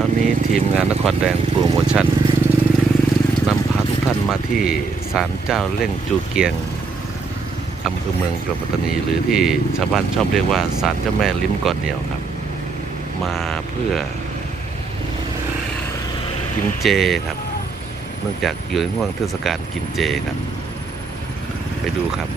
านี้ทีมงานนครแดงโปรโมชั่นนำพาทุกท่านมาที่ศาลเจ้าเล่งจูเกียงอำเภอเมืองจังหวัดปัตตานี หรือที่ชาวบ้านชอบเรียกว่าศาลเจ้าแม่ลิ้มก่อนเหนียวครับ มาเพื่อกินเจครับ เนื่องจากอยู่ในห่วงเทศกาลกินเจครับ ไปดูครับ